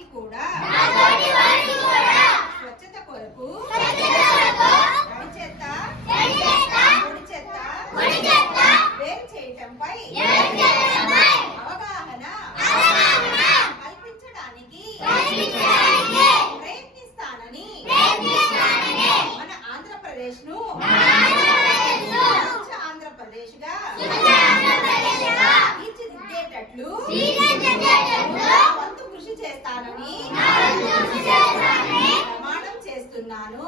వారికి కూడా. స్వచ్ఛత కొరకు. తడి చెత్త పొడి చెత్త వేరు చేయటంపై. అవగాహన. కల్పించడానికి. ప్రయత్నిస్తానని. మన ఆంధ్రప్రదేశ్ను ఆంధ్రప్రదేశ్గా తీర్చిదిద్దేటట్లు. చేస్తానని ప్రమాణం చేస్తున్నాను.